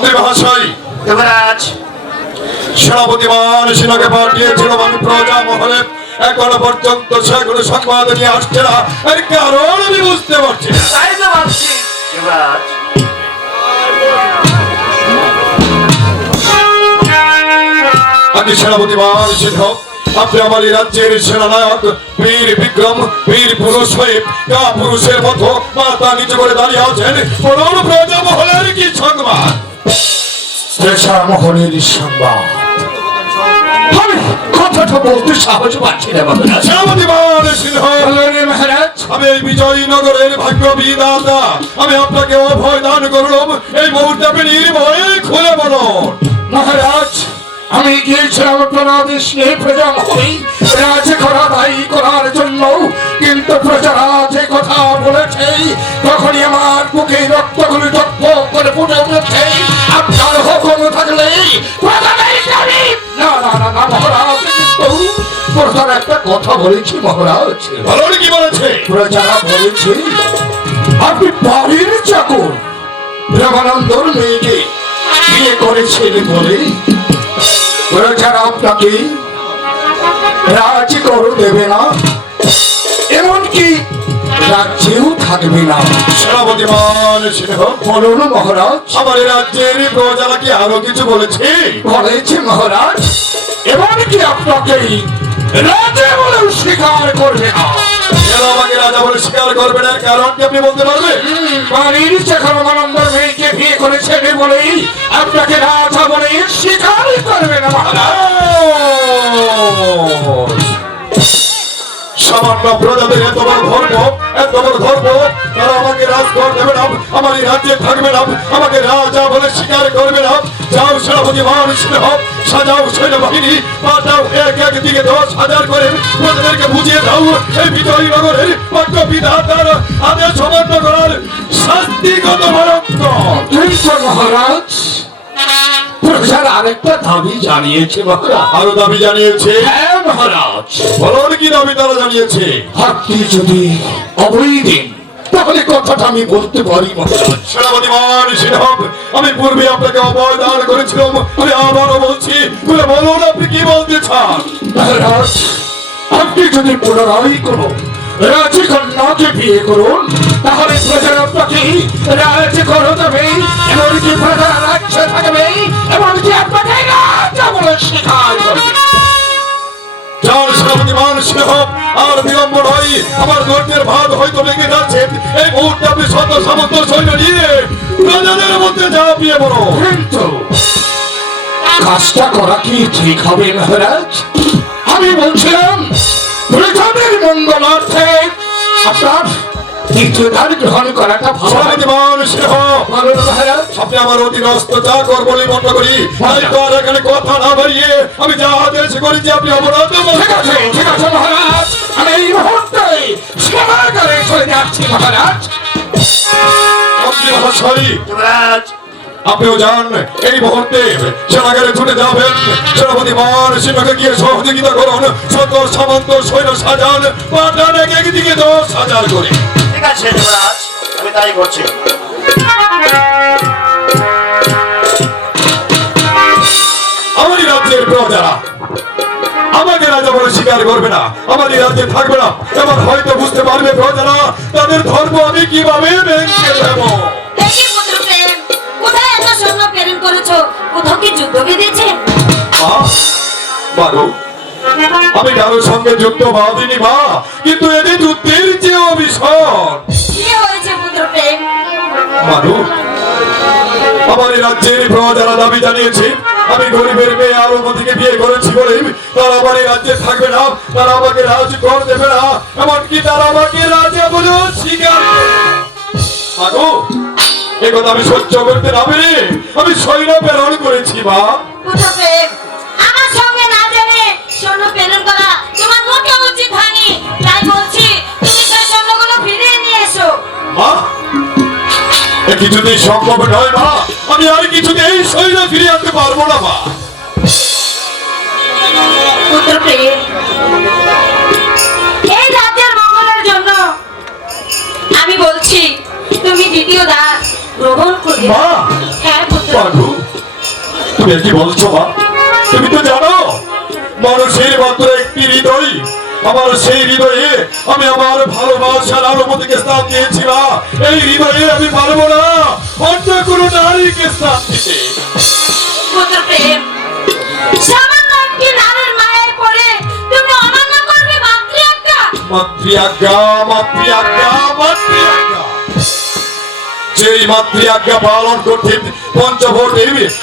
মন্ত্রী মহাশয়, যুবরাজ, সেনাপতিমান সেনাকে পাঠিয়েছিল আমি প্রজা মহলে, এখনো পর্যন্ত সে কোনো সংবাদ নিয়ে আসছে না। এর কারণ আমি বুঝতে পারছি না। তাই তো ভাবছি যুবরাজ। আমি সেনাপতিমান সিংহ, আপনি আমার এই রাজ্যের সেনানায়ক বীর বিক্রম, বীর পুরুষ হয়ে কা পুরুষের মতো মাথা নিচু করে দাঁড়িয়ে আছেন। বলুন প্রজা মহলের কি সংবাদ? মহলের সংবাদ আমি কথাটা বলতে সাহস পাচ্ছি না মহারাজ। সেনাপতিমান সিংহ, মহারাজ, আমি এই বিজয়নগরের ভাগ্য বিধাতা, আমি আপনাকে অভয় দান করলাম। এই মুহূর্তে আপনি নির্ভয়ে খুলে বলুন। মহারাজ, আমি গিয়েছিলাম আপনার আদেশ নিয়ে প্রজা মহলে রাজ করা দায়ী করার জন্য, কিন্তু প্রজারা যে কথা বলেছে তখনই আমার বুকে রক্তগুলি টকবক করে ফুটে উঠেছে। আপনার হুকুম থাকলে প্রজা নেই করি। না না না না মহারাজ, কিন্তু প্রজার একটা কথা বলেছি মহারাজ। বলুন কি বলেছে? প্রজারা বলেছে আপনি বাড়ির চাকর রামানন্দর মেয়েকে বিয়ে করেছেন বলে প্রজারা আপনাকে রাজ করো দেবে না, এমনকি রাজ্যেও থাকবে না। সেনাপতিমান সিংহ, বলুন মহারাজ। আমার এই রাজ্যের প্রজারা কি আরো কিছু বলেছে? বলেছে মহারাজ, এমনকি আপনাকে রাজা বলেও স্বীকার করবে না। কেন আমাকে রাজা বলে স্বীকার করবে না? কারণ কি আপনি বলতে পারবেন? বাড়ির শেখর রামানন্দর মেয়েকে বিয়ে করেছেন বলেই আপনাকে রাজা বলে স্বীকারই করবে না মহারাজ। সামান্য প্রজাদের এত বড় ধর্ম, এত বড় ধর্ম, তারা আমাকে রাজঘর দেবে না, আমার এই রাজ্যে থাকবে না, আমাকে রাজা বলে স্বীকার করবে না। যাও সেনাপতিমান সিংহ, সাজাও সৈন্যবাহিনী, পাঠাও এক এক দিকে 10,000 করে, প্রজাদেরকে বুঝিয়ে দাও এই বিজয়নগরের ভাগ্য বিধাতার আদেশ অমান্য করার শাস্তিগত ভয়ঙ্কর। কিন্তু মহারাজ, প্রজার আরেকটা দাবি জানিয়েছে মহারাজ। আরো দাবি জানিয়েছে? হ্যাঁ মহারাজ, বলুন কি দাবি তারা জানিয়েছে? আপনি যদি অবৈ দিন তাহলে কথাটা আমি বলতে পারি মহারাজ। সেনাপতিমান সিংহ, আমি পূর্বে আপনাকে অভয় দান করেছিলাম, আমি আবারও বলছি, বলুন আপনি কি বলতে চান? মহারাজ, আপনি যদি পুনরায় কোনো রাজকন্যাকে বিয়ে করুন তাহলে প্রজার আপনাকে রাজ করে দেবে, এমনকি প্রজার রাজ্যে থাকবে, এমনকি আপনাকে রাজা বলে স্বীকার করবে। যার সেনাপতিমান সিংহ, আর বিলম্ব নয়, আমার গর্তের ভাত হয়তো লেগে যাচ্ছে। এই মুহূর্তে আপনি শত সামন্ত সৈন্য নিয়ে প্রজাদের মধ্যে ঝাঁপিয়ে পড়ো। কিন্তু কাজটা করা কি ঠিক হবে মহারাজ? আমি বলছিলাম প্রজাদের মঙ্গলার্থে আপনার তীর্থদান গ্রহণ করাটা ভালো হবে। সেনাপতিমান সিংহ, বলুন মহারাজ। আপনি আমার অধীনস্থ যা কর বলে মনে করি, তাই তো আর এখানে কথা না বাড়িয়ে আমি যা আদেশ করেছি আপনি অপরাধ ঠিক আছে, ঠিক আছে মহারাজ, আমি এই মুহূর্তে সমাগারে চলে যাচ্ছি মহারাজ। মন্ত্রী মহাশয়, যুবরাজ, আপনিও যান, এই মুহূর্তে সেনাগারে ছুটে যাবেন। সেনাপতিমান সিংহকে গিয়ে সহযোগিতা করুন, শত সামন্ত সৈন্য সাজান, পাঠান এক এক দিকে 10,000 করে। ঠিক আছে যুবরাজ, আমি তাই করছি। আমারই রাজ্যের প্রজারা আমাকে রাজা বলে স্বীকার করবে না, আমাদের রাজ্যে থাকবে না। এবার হয়তো বুঝতে পারবে প্রজারা তাদের ধর্ম আমি কিভাবে ভেঙে দেব। দেখি পুত্র প্রেম, কোথায় এত সৈন্য প্রেরণ করেছো? কোথাও কি যুদ্ধ বেঁধেছে? বারো, আমি কারোর সঙ্গে যুদ্ধ বাঁধিনি মা, কিন্তু এদের যুদ্ধের চেয়েও ভীষণ। কি হয়েছে পুত্র প্রেম? মানু, আমার এই রাজ্যের প্রজারা দাবি জানিয়েছে আমি গরিবের মেয়ে আরবতীকে বিয়ে করেছি বলে তারা আমার এই রাজ্যে থাকবে না, তারা আমাকে রাজ কর দেবে না, এমনকি তারা আমাকে রাজা বলে স্বীকার মানু, এ কথা আমি সহ্য করতে না পেরে আমি সৈন্য প্রেরণ করেছি মা। পুত্র প্রেম, আমার সঙ্গে না জেনে সৈন্য প্রেরণ করা তোমার মোটেও উচিত হয়নি। তাই বলছি তুমি সেই সৈন্যগুলো ফিরিয়ে নিয়ে এসো। মা, এ কিছুতেই সম্ভব নয় মা, আমি আর কিছুতেই সৈন্য ফিরিয়ে আনতে পারবো না মা। পুত্র প্রেম, এই রাজ্যের মঙ্গলের জন্য আমি বলছি তুমি দ্বিতীয় দান গ্রহণ করবে। মা, হ্যাঁ পুত্র। বাবু, তুমি কি বলছো মা? তুমি তো জানো মানুষের মাত্র একটি হৃদয়, আমার সেই হৃদয়ে আমি আমার ভালোবাসার অনুভূতিকে স্থান দিয়েছিলাম। এই হৃদয়ে আমি পারবো না অন্য কোনো নারীকে স্থান দিতে। পুত্র প্রেম, সামান্য একটি নারীর মায়ায় পড়ে তুমি অমান্য করবে মাতৃ আজ্ঞা? মাতৃ আজ্ঞা, মাতৃ আজ্ঞা, মাতৃ আজ্ঞা। যেই মাতৃ আজ্ঞা পালন করতে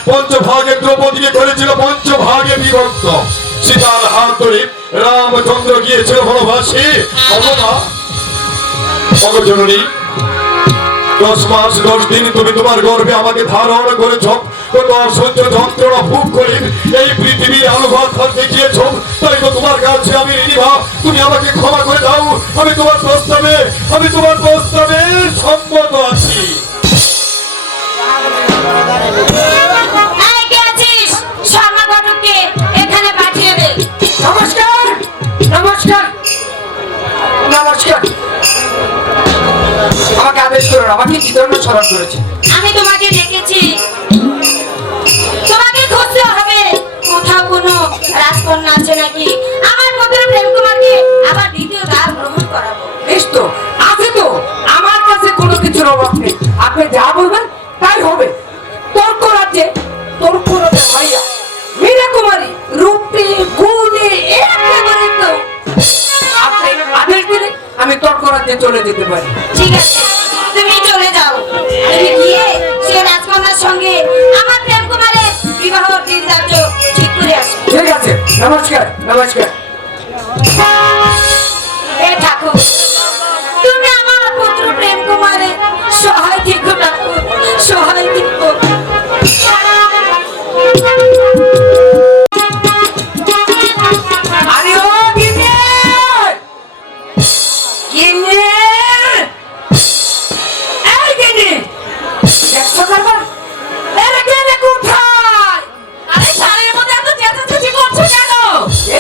পঞ্চভাগে দ্রৌপদীকে করেছিল পঞ্চভাগে বিভক্ত। সীতার হাত ধরে রামচন্দ্র গিয়েছিল বনবাসে। অগজননী, 10 মাস 10 দিন তুমি তোমার গর্ভে আমাকে ধারণ করেছ, কত অসহ্য যন্ত্রণা ভোগ করে এই পৃথিবীর আলোভাত থাকতে গিয়েছ। তাই তো তোমার কাছে আমি ঋণী ভাব, তুমি আমাকে ক্ষমা করে দাও। আমি তোমার প্রস্তাবে সম্মত আছি। এই কে আছিস? শর্মা ঘটককে এখানে পাঠিয়ে দে। নমস্কার, নমস্কার, নমস্কার। আমাকে আদেশ করুন, আমাকে কি জন্য স্মরণ করেছে? আমি তোমাকে দেখেছি, তোমাকে খুঁজতে হবে কোথাও কোনো রাজকন্যা আছে নাকি। আমার পুত্র প্রেম কুমারকে আবার দ্বিতীয় বার গ্রহণ করাবো। বেশ তো, আছে তো, আমার কাছে কোনো কিছুর অভাব নেই। আপনি যা বলবেন তাই হবে। তর্ক রাজ্যে ভাইয়া মীরা কুমারী রূপে গুণে একেবারে তো আপনি আদেশ দিলে আমি তর্ক রাজ্যে চলে যেতে পারি। ঠিক আছে, তুমি চলে যাও। তুমি গিয়ে সে রাজকন্যার সঙ্গে আমার প্রেম কুমারের বিবাহ দিন ধার্য ঠিক করে আসো। ঠিক আছে, নমস্কার, নমস্কার। হে ঠাকুর, তুমি আমার পুত্র প্রেম কুমারের সহায় থেকো ঠাকুর, সহায় থেকো। আরে ও গিন্নি! গিন্নি! এই গিন্নি! দেখছো কারবার? এরে গেলে কোথায়? আরে শাড়ির মধ্যে এত চেঁচাচেঁচি করছো কেন? এ?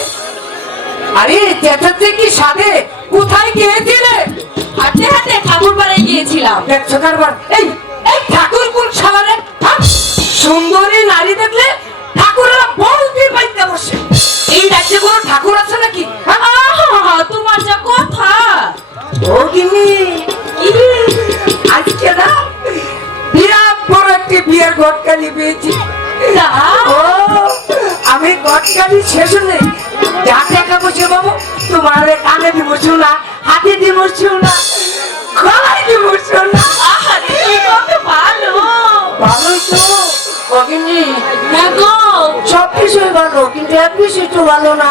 আরে চেঁচাচ্ছে কি সাধে? কোথায় গিয়েছিলে? হাঁটতে হাঁটতে ঠাকুর পাড়ায় গিয়েছিলাম। দেখছো কারবার? এই এই ঠাকুর কোন শালারে? হ্যাঁ? সুন্দরী নারী দেখলে ঠাকুরেরা বলতে পাইতে বসে। এই রাজ্যে কোনো ঠাকুর আছে নাকি? হ্যাঁ? আহা, তোমার যা কথা। ও গিন্নি, আজকে না বিরাট বড় একটি বিয়ের ঘটকালি পেয়েছি। তা? ও, আমি ঘটকালি শেষ হলে যা টাকা বসে পাবো তোমার কানে দিব শোনা, হাতে দিব শোনা, গলায় দিব শোনা। আহারে, কত ভালো। ভালোই তো ও গিন্নি, হ্যাঁ গো, সব কিছুই ভালো কিন্তু এক বিষয় তো ভালো না।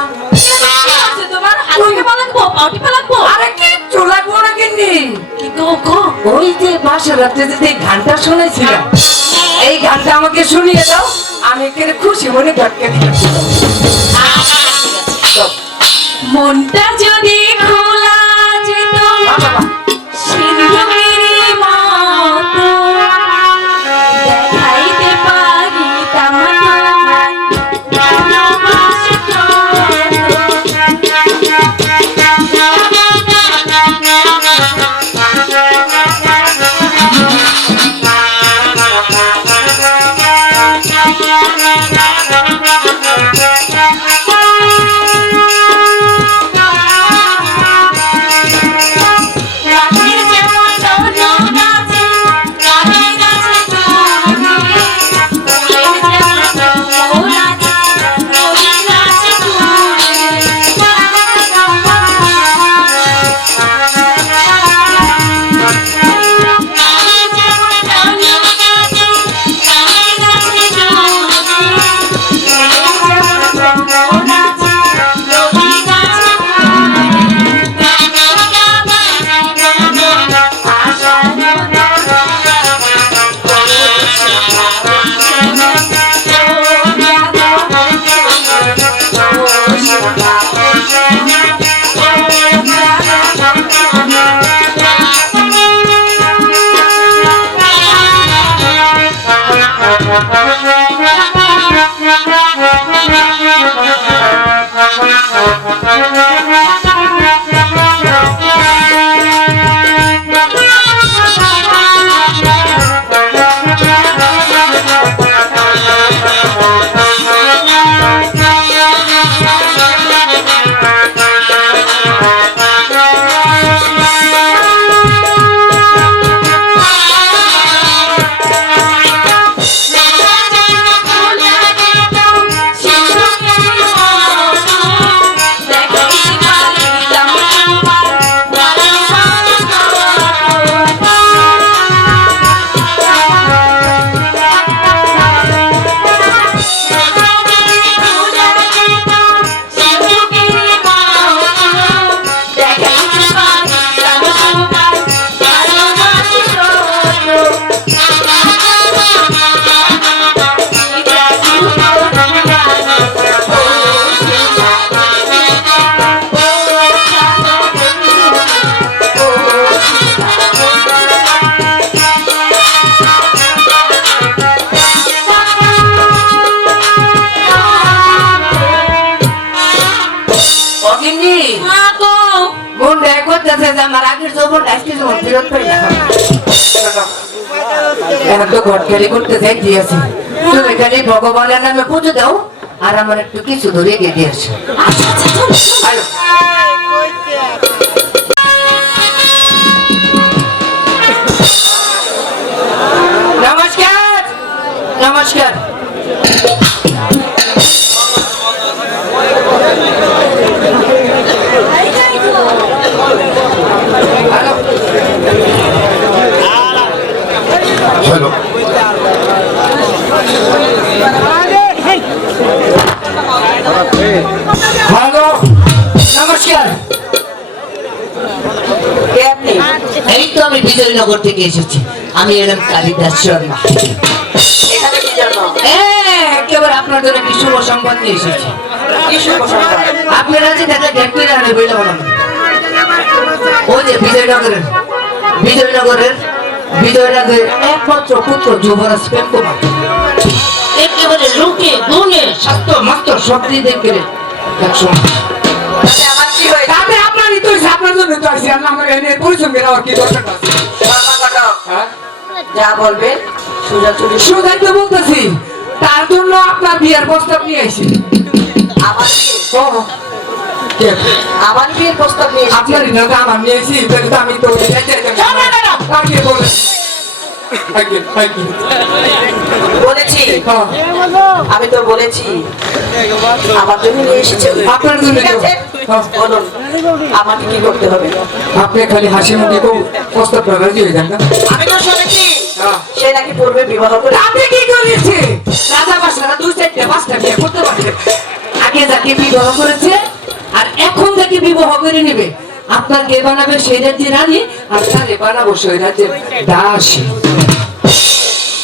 কি আছে তোমার? হাতে পালাকবো, পাউটি পালাকবো? আরে কিচ্ছু লাগবো না গিন্নি। কি গো গো? ওই যে পাশের রাত্রে যে গানটা শুনেছিলাম, এই গানটা আমাকে শুনিয়ে দাও, আমি এখানে খুশি মনে ঘটকালি মনটা যদি খোলা যেত সিন্ধুকের মতো, দেখাইতে পারিতাম তোমায় ভালোবাসা রাতের যেমন রৌনক আছে, রাতের কাছে তুমি, ফুলের যেমন মন আছে, ফুলের কাছে জীবন ফেরত পাই না। এখন তো ঘটকারি করতে যাই দিয়েছি, তুমি খালি ভগবানের নামে পুজো দাও আর আমার একটু কিছু ধরে গিয়ে দিয়ে আসো। আচ্ছা আচ্ছা চল, চল। আয়ো। নমস্কার নমস্কার। এইটাই তো। হ্যালো হ্যালো, নমস্কার। কে আপনি? এই তো আমি বিজয়নগর থেকে এসেছি, আমি এলাম কালিদাস শর্মা। এখানে কি জন্য? একেবারে আপনার জন্য কি শুভ সংবাদ নিয়ে এসেছি। কি শুভ সংবাদ? আপনারা যে দেখা দেখতে জানে বইলে বললাম, ওই যে বিজয়নগরের একমাত্র পুত্র যুবরাজ প্রেম কুমার একেবারে রূপে গুণে স্বাস্থ্য মাত্র সব দিক দেখে একসময় তাতে আমার কি হয়েছে? তাতে আপনারই তো হয়েছে, আপনার জন্য তো আসছি। আমার এনে পরিচয় মেরা কি দরকার আছে? ধর্মঘটক, হ্যাঁ, যা বলবেন সোজাসুজি। শুধাই তো বলতেছি, তার জন্য আপনার বিয়ের প্রস্তাব নিয়ে আসি। আমার বিয়ে? ও, কে? আমার বিয়ের প্রস্তাব নিয়ে এসেছি। আপনারই না, আমার নিয়ে এসি, তাহলে তো আমি তো আগে বলে আগে বলেছি, হ্যাঁ, আমি তো বলেছি আমার জন্য নিয়ে এসেছি। আপনার জন্য ঠিক আছে, হ্যাঁ। বলুন আমাকে কি করতে হবে? আপনি খালি হাসি মুখে তো প্রস্তাব রাজি হয়ে যান না। আমি তো শুনেছি হ্যাঁ। সে নাকি পূর্বে বিবাহ করে। আপনি কি করেছে? রাজা বাসারা 2-4-5টা বিয়ে করতে পারছে। আগে যাকে বিবাহ করেছে আর এখন যাকে বিবাহ করে নেবে, আপনার কে বানাবে সেই রাজ্যের রানী, আর তারে বানাবো সেই রাজ্যের দাসী।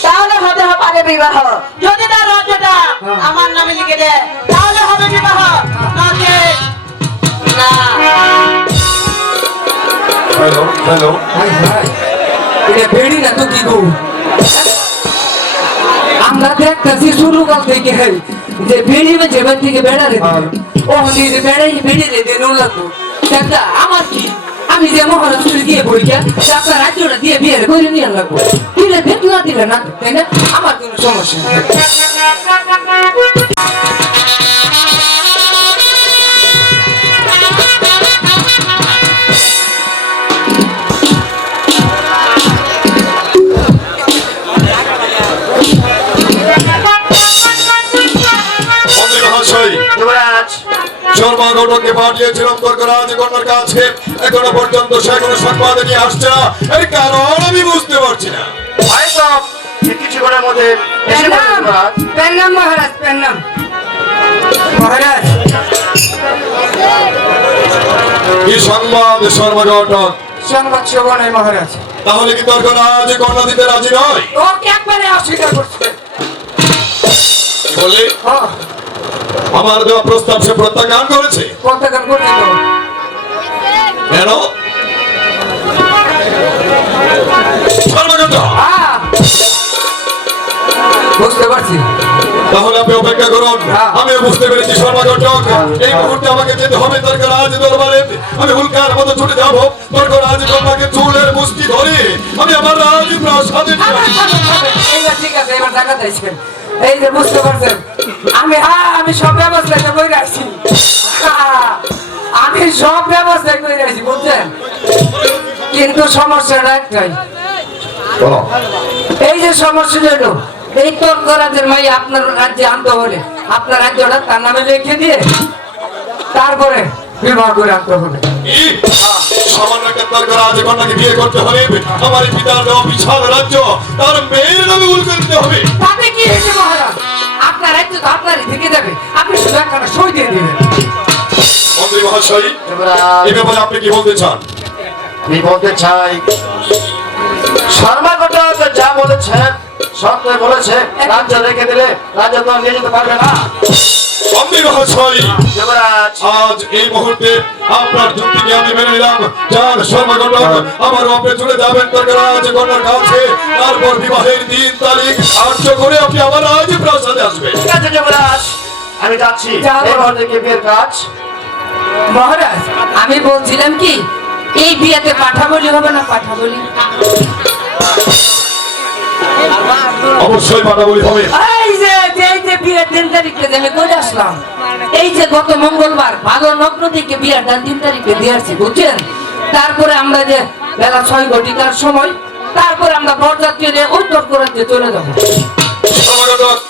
তাহলে হতে পারে বিবাহ। যদি তার রাজ্যটা আমার নামে লিখে দেয় তাহলে হবে বিবাহ, নচেত না। হ্যালো হ্যালো হাই হাই, এটা বেড়ি না তো কি গো? আমরা দেখতেছি শুরু কাল থেকে যে বেড়ি বা যেবার থেকে বেড়ারে ও নিজে বেড়াই বেড়ি রেখে নুন লাগবো। একটা আমার কি, আমি যে মহারাজ দিয়ে বই কে আপনার রাজ্যটা দিয়ে বিয়ে করে নিয়ে লাগবো, দিলে দেখতে না দিলে না, তাই না? আমার কোনো সমস্যা নেই। মন্ত্রী মহাশয়, যুবরাজ, শর্মাগৌড়কে পাঠিয়েছিলাম তর্করাজ কন্যার কাছে, এখনো পর্যন্ত সে কোনো সংবাদ নিয়ে আসছে না। এর কারণ আমি বুঝতে পারছি না। হয়তো সে কিছুক্ষণের মধ্যে এসে পড়বে যুবরাজ। প্রণাম মহারাজ, প্রণাম মহারাজ। কি সংবাদ শর্মাগৌড়? সংবাদ শুভ নয় মহারাজ, তাহলে কি তর্করাজ কন্যা দিতে রাজি নয়? ও একবারে অস্বীকার করছে। কি বললি? হ্যাঁ, আমার দেওয়া প্রস্তাব সে প্রত্যাখ্যান করেছে। প্রত্যাখ্যান করে দিল। কেন? শর্মাগৌড়, হ্যাঁ, বুঝতে পারছি। তাহলে আপনি অপেক্ষা করুন। আমিও বুঝতে পেরেছি শর্মাগৌড়, এই মুহূর্তে আমাকে যেতে হবে তর্করাজ দরবারে। আমি উল্কার মতো ছুটে যাব, তর্করাজ কন্যাকে চুলের মুষ্টি ধরে আমি আমার রাজ প্রাসাদে যাব। এইবার ঠিক আছে, এবার জায়গা দিয়েছেন। এই যে বুঝতে পারছেন, আমি সব ব্যবস্থা করে আসছি। আমি সব ব্যবস্থা করে আসছি, বুঝছেন? কিন্তু সমস্যাটা একটাই, বলো। এই যে সমস্যা হলো এই তর্করাজের মাই আপনার রাজ্যে আনতে হলে আপনার রাজ্যটা তার নামে লিখে দিয়ে তারপরে বিবাহ করে আনতে হবে। কি? সামান্য একটা তর্করাজ কন্যাকে বিয়ে করতে হলে আমার এই পিতার দেওয়া বিশাল রাজ্য তার মেয়ের নামে উল্কা দিতে হবে। তাতে কি হয়েছে মহারাজ? আপনার রাজ্য তো আপনারই থেকে যাবে, আপনি শুধু একটা সই দিয়ে দেবেন। মন্ত্রী মহাশয়, যুবরাজ, এই ব্যাপারে আপনি কি বলতে চান? আমি বলতে চাই শর্মাগৌড় যা বলেছেন সত্য বলেছে। রাজ্য রেখে দিলে রাজ্য তো নিয়ে যেতে পারবে না। মন্ত্রী মহাশয়, যুবরাজ, আজ এই মুহূর্তে আপনার যুক্তিকে আমি মেনে নিলাম। যার শর্মাগৌড় আমার অপে চলে যাবেন তর্করাজ কন্যার কাছে, তারপর বিবাহের দিন তারিখ ধার্য করে আপনি আমার রাজ প্রাসাদে আসবেন। ঠিক আছে যুবরাজ, আমি যাচ্ছি। যাও। এই মুহূর্তে কি বিয়ের কাজ? মহারাজ, আমি বলছিলাম কি এই বিয়েতে পাঠা বলি হবে না পাঠা বলি? অবশ্যই পাঠা বলি হবে। এই যে বিয়ের 3 তারিখে যে আমি করে আসলাম, এই যে গত মঙ্গলবার ভালো নগ্ন থেকে বিয়ের দান 3 তারিখে দিয়ে আসছি, বুঝছেন? তারপরে আমরা যে বেলা 6 ঘটিকার সময় তারপরে আমরা বরযাত্রী নিয়ে উত্তর করাতে চলে যাবো।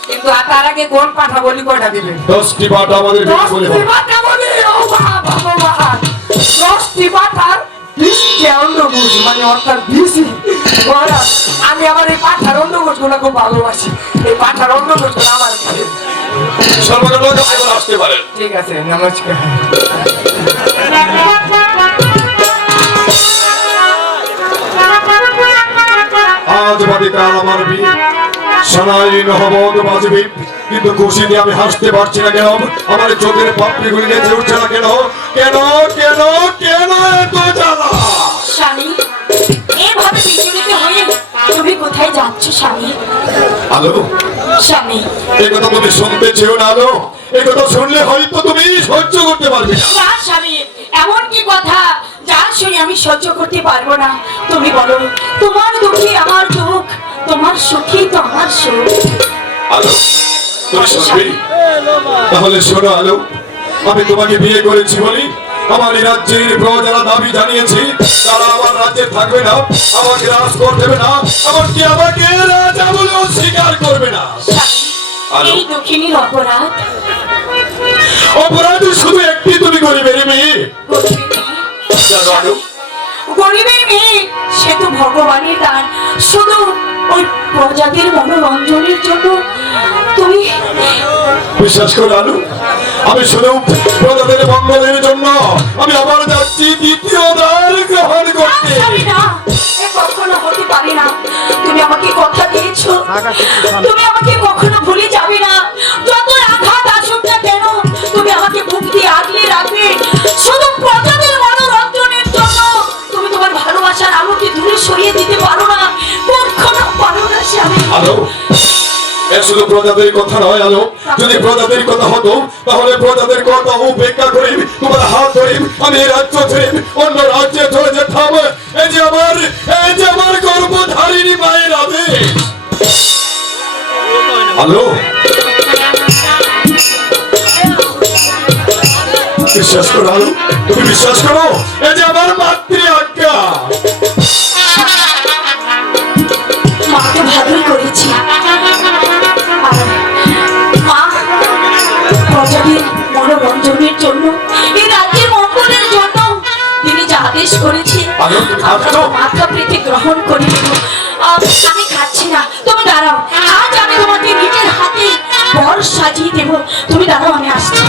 কিন্তু তার আগে কোন পাঠা বলি কয়টা দিবেন? 10টি পাঠা আমাদের বিয়ে বলি হবে। 10টি পাঠা বলি, ও বাবা বাবা, 10টি পাঠার 20টি অন্নভোজ, মানে অর্থাৎ 20। মহারাজ, আমি আমার এই পাঠার অন্নভোজ গুলো খুব ভালোবাসি। এই পাঠার অন্নভোজ গুলো আমার প্রিয়। সর্বদা আপনি আসতে পারেন। ঠিক আছে, নমস্কার। আজ বাদে কাল আমার বিয়ে, সোনাই নহবত বাজবে, কিন্তু খুশিতে আমি হাসতে পারছি না কেন? আমার চোখের পাপড়ি গুলি গেছে উঠছে না কেন? কেন কেন কেন এত জ্বালা? স্বামী, এভাবে বিচলিত হয়ে তুমি কোথায় যাচ্ছ স্বামী? আলো, স্বামী, এই কথা তুমি শুনতে চেও না আলো? এই কথা শুনলে হয়তো তুমি সহ্য করতে পারবে না। না স্বামী, এমন কি কথা যা শুনে আমি সহ্য করতে পারবো না? তুমি বলো, তোমার দুঃখী আমার দুঃখ, তোমার সুখী তো আমার সুখ। আলো, তুমি শুনবে? তাহলে শোনো আলো, আমি তোমাকে বিয়ে করেছি বলি আমার এই রাজ্যের প্রজারা দাবি জানিয়েছে তারা আমার রাজ্যে থাকবে না, আমাকে রাজ করতে দেবে না, এমনকি আমাকে রাজা বলে অস্বীকার করবে না। স্বামী, এই দুঃখিনীর অপরাধ? অপরাধ শুধু একটি, তুমি গরিবের মেয়ে। জানো আলো, গরিবের মেয়ে, সে তো ভগবানের দান। শুধু ওই প্রজাতির মনোরঞ্জনের জন্য তুমি? বিশ্বাস করো আলু, আমি শুধু প্রজাদের মঙ্গলের জন্য আমি আবার যাচ্ছি দ্বিতীয় দ্বার গ্রহণ করতে। স্বামী, না, এ কখনো হতে পারে না। তুমি আমাকে কথা দিয়েছো, তুমি আমাকে কখনো ভুলে যাবে না। যত আঘাত আসুক না কেন, তুমি আমাকে বুক দিয়ে আগলে রাখবে। শুধু প্রজাদের মনোরঞ্জনের জন্য তুমি তোমার ভালোবাসার আলোকে দূরে সরিয়ে দিতে পারো না, কখনো পারো না স্বামী। আলো, এ শুধু প্রজাদের কথা নয় আলো, যদি প্রজাদের কথা হতো তাহলে প্রজাদের কথা উপেক্ষা করে তোমার হাত ধরে আমি এই রাজ্য ছেড়ে অন্য রাজ্যে চলে যেতাম। এই যে আমার গর্ভধারিণী মায়ের আদেশ। আলো, বিশ্বাস করো আলো, তুমি বিশ্বাস করো, এই যে আমার মাতৃ আজ্ঞা। মাকে ভালোই করেছি। আর মা প্রজাদের মনোরঞ্জনের জন্য, এই রাজ্যের মঙ্গলের জন্য তিনি যা আদেশ করেছেন আমরা মাথা পেতে গ্রহণ করে নেব। আমি খাচ্ছি না, তুমি দাঁড়াও। আজ আমি তোমাকে নিজের হাতে বর সাজিয়ে দেব। তুমি দাঁড়াও, আমি আসছি।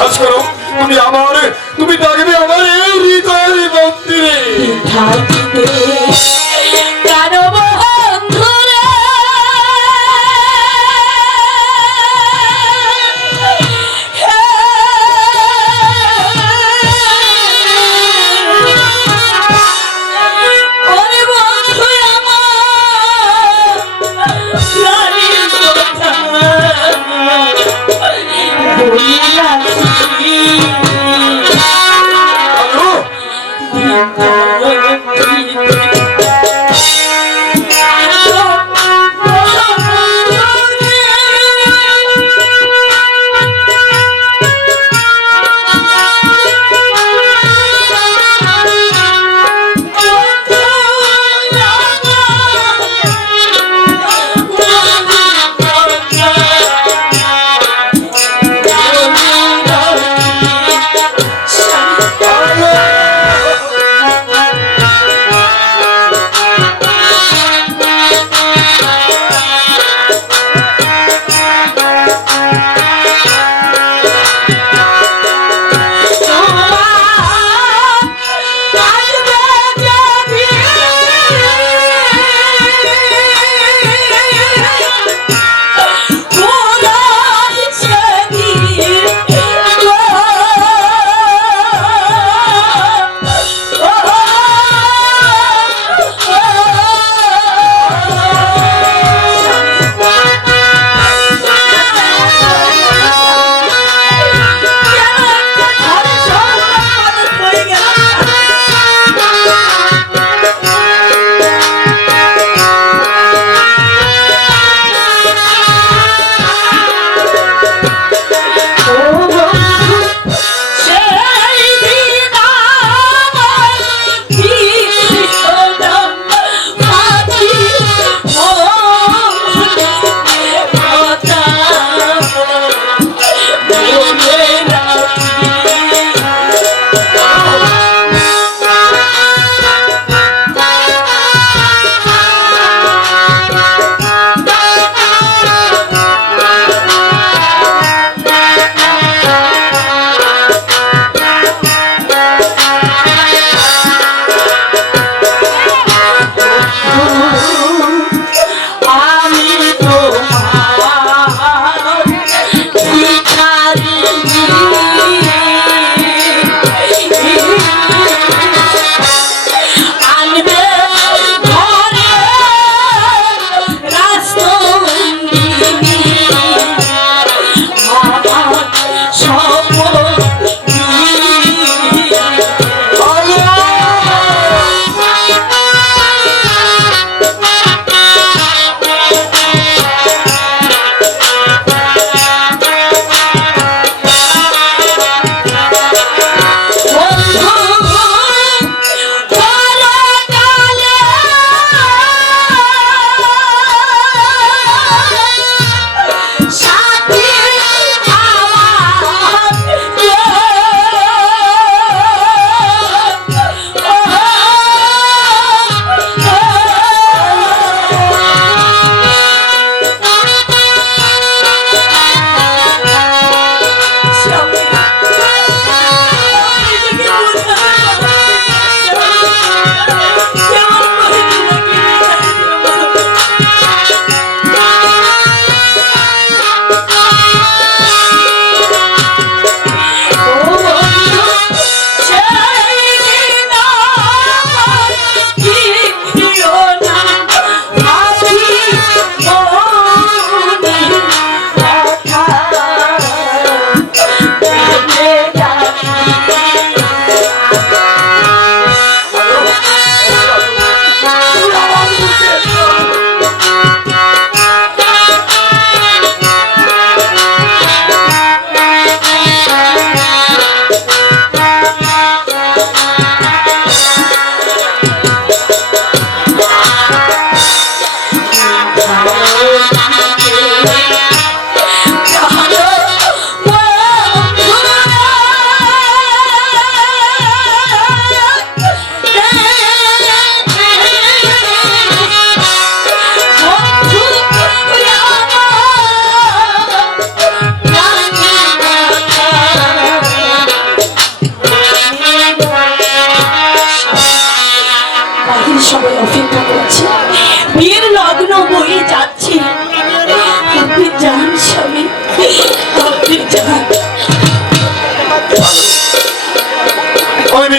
বিশ্বাস করো, তুমি থাকবে আমার এই হৃদয়ের মন্দিরে। থাকিতে প্রাণবন্ধুরে ওরে বন্ধু আমার প্রাণের কথা বলিয়াছি। আলো,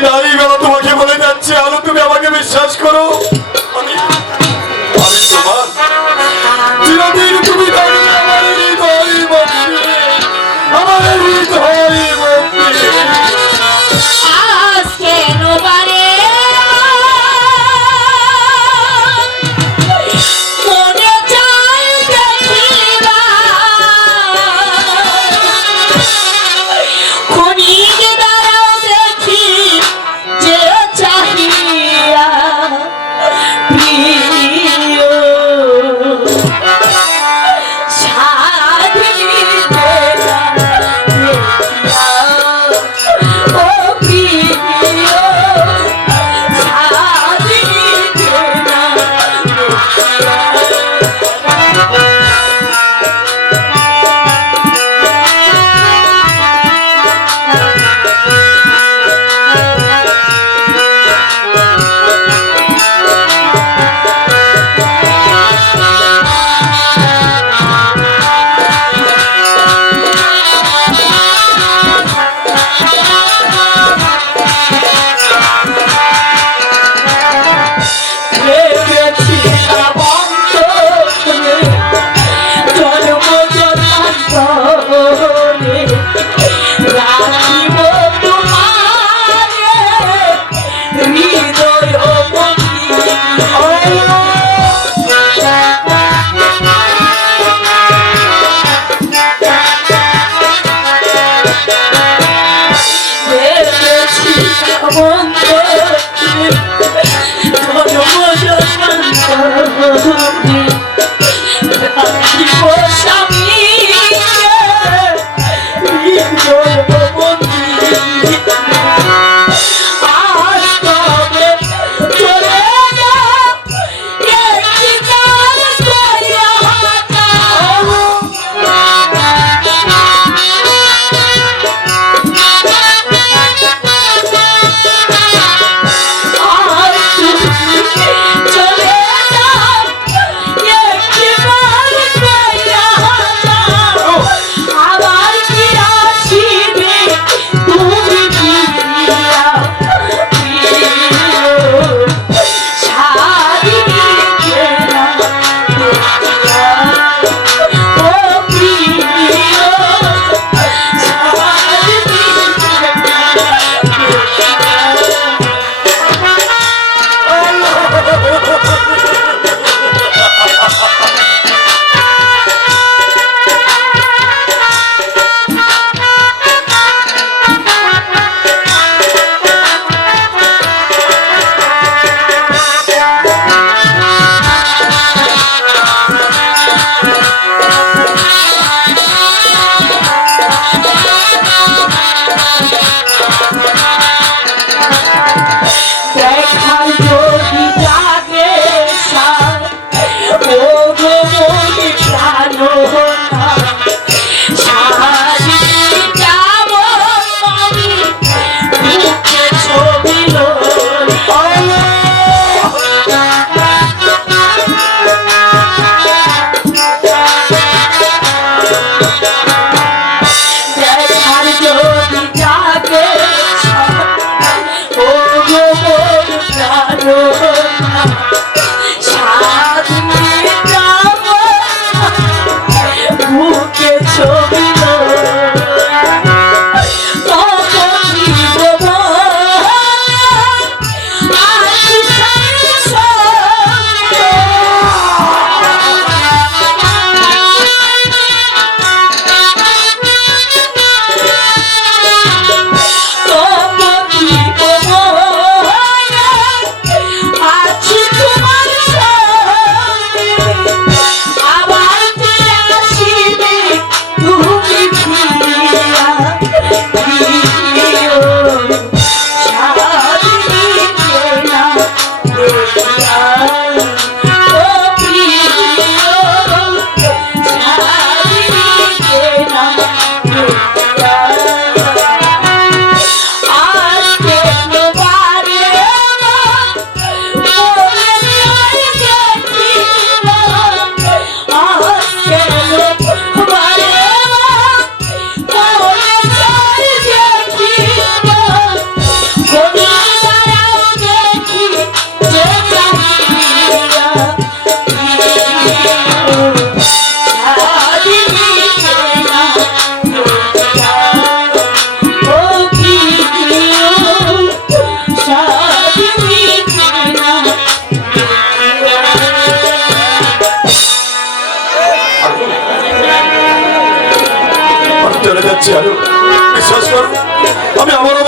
বিদায়ী বেলা তোমাকে বলে যাচ্ছে আলো তুমি আমাকে বিশ্বাস করো আমি আমি তোমার চিরদিন তুমি থাকবে আমার হৃদয় বন্দি আমার হৃদয় বন্দি আজ কেন বারে মনে চাই দেখিবা ক্ষণিক দাঁড়াও দেখি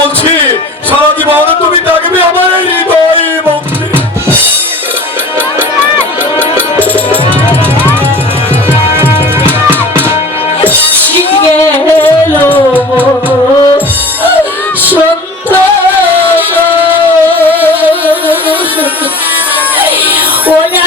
বলছি সারা জীবন তুমি থাকবে আমার এই হৃদয় মন্দিরে। গেলো সুন্দর ও না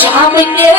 সামনে